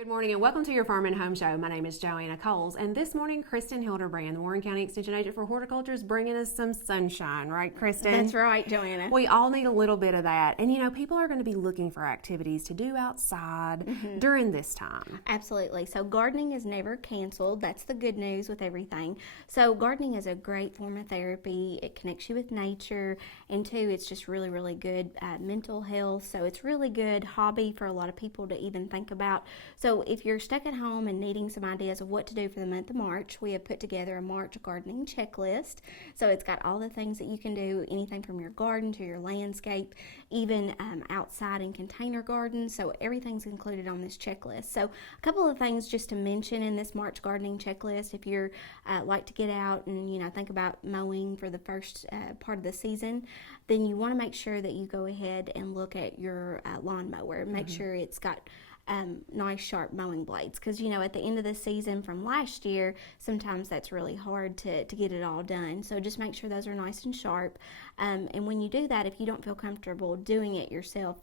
Good morning and welcome to your Farm and Home Show. My name is Joanna Coles, and this morning Kristin Hildabrand, the Warren County Extension Agent for Horticulture, is bringing us some sunshine, right, Kristin? That's right, Joanna. We all need a little bit of that, and people are going to be looking for activities to do outside during this time. Absolutely. So gardening is never canceled. That's the good news with everything. So gardening is a great form of therapy. It connects you with nature, and two, it's just really good mental health. So it's really good hobby for a lot of people to even think about. So if you're stuck at home and needing some ideas of what to do for the month of March, we have put together a March gardening checklist. So it's got all the things that you can do, anything from your garden to your landscape, even outside in container gardens. So everything's included on this checklist. So a couple of things just to mention in this March gardening checklist. If you're like to get out and think about mowing for the first part of the season, then you want to make sure that you go ahead and look at your lawnmower. Make sure it's got nice sharp mowing blades, because at the end of the season from last year, sometimes that's really hard to get it all done. So just make sure those are nice and sharp, and when you do that, if you don't feel comfortable doing it yourself,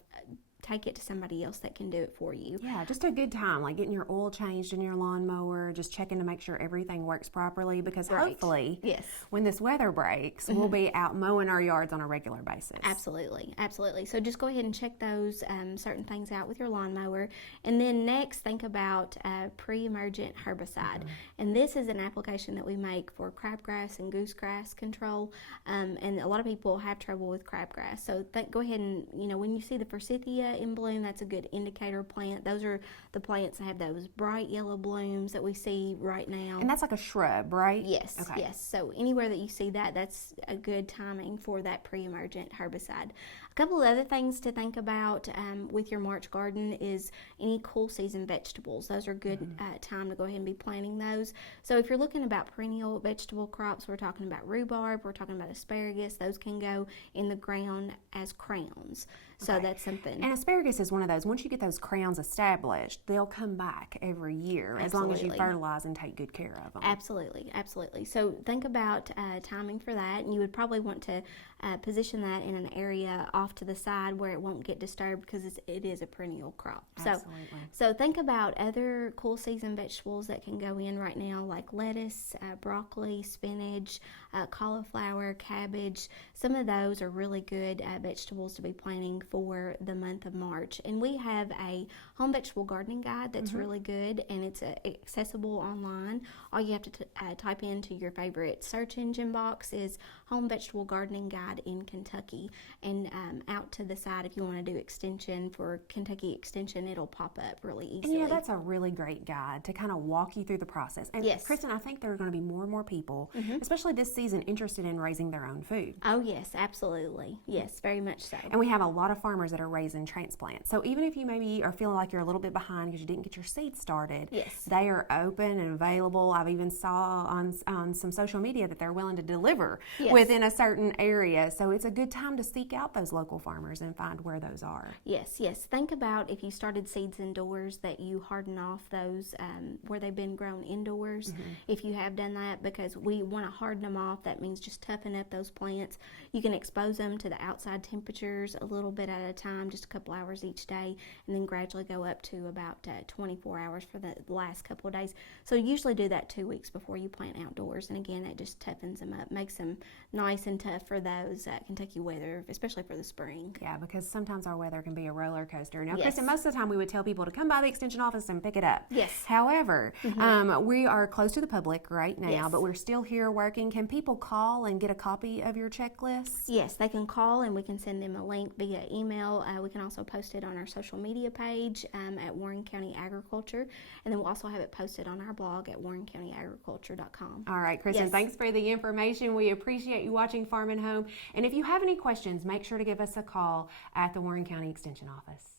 take it to somebody else that can do it for you. Yeah, just a good time, like getting your oil changed in your lawnmower, just checking to make sure everything works properly, because hopefully, yes, when this weather breaks, we'll be out mowing our yards on a regular basis. Absolutely. So just go ahead and check those certain things out with your lawnmower. And then next, think about pre-emergent herbicide. And this is an application that we make for crabgrass and goosegrass control. And a lot of people have trouble with crabgrass. So go ahead and, when you see the forsythia in bloom, that's a good indicator plant. Those are the plants that have those bright yellow blooms that we see right now. And that's like a shrub, right? Yes, okay. Yes. So anywhere that you see that, that's a good timing for that pre-emergent herbicide. A couple of other things to think about with your March garden is any cool season vegetables. Those are good time to go ahead and be planting those. So if you're looking about perennial vegetable crops, we're talking about rhubarb, we're talking about asparagus. Those can go in the ground as crowns. So that's something. And asparagus is one of those, once you get those crowns established, they'll come back every year as long as you fertilize and take good care of them. Absolutely. So think about timing for that, and you would probably want to position that in an area off to the side where it won't get disturbed, because it is a perennial crop. Absolutely. So think about other cool season vegetables that can go in right now, like lettuce, broccoli, spinach, cauliflower, cabbage. Some of those are really good vegetables to be planting for the month of March. And we have a home vegetable gardening guide that's really good, and it's accessible online. All you have to type into your favorite search engine box is Home Vegetable Gardening Guide in Kentucky, and out to the side, if you want to do extension for Kentucky Extension, it'll pop up really easily. And that's a really great guide to kind of walk you through the process. And yes, Kristin, I think there are going to be more and more people, especially this season, interested in raising their own food. Oh yes, absolutely. Yes, very much so. And we have a lot of farmers that are raising transplants. So even if you maybe are feeling like you're a little bit behind because you didn't get your seeds started, yes, they are open and available. I've even saw on some social media that they're willing to deliver within a certain area. So it's a good time to seek out those local farmers and find where those are. Yes. Think about if you started seeds indoors, that you harden off those where they've been grown indoors. If you have done that, because we want to harden them off, that means just toughen up those plants. You can expose them to the outside temperatures a little bit at a time, just a couple hours each day, and then gradually go up to about 24 hours for the last couple of days. So usually do that 2 weeks before you plant outdoors, and again, it just toughens them up, makes them nice and tough for those Kentucky weather, especially for the spring. Yeah, because sometimes our weather can be a roller coaster. Now, Kristin, most of the time we would tell people to come by the extension office and pick it up. Yes. However, we are closed to the public right now, but we're still here working. Can people call and get a copy of your checklist? Yes, they can call, and we can send them a link via email. We can also post it on our social media page at Warren County Agriculture, and then we'll also have it posted on our blog at warrencountyagriculture.com. All right, Kristin, thanks for the information. We appreciate you watching Farm and Home. And if you have any questions, make sure to give us a call at the Warren County Extension Office.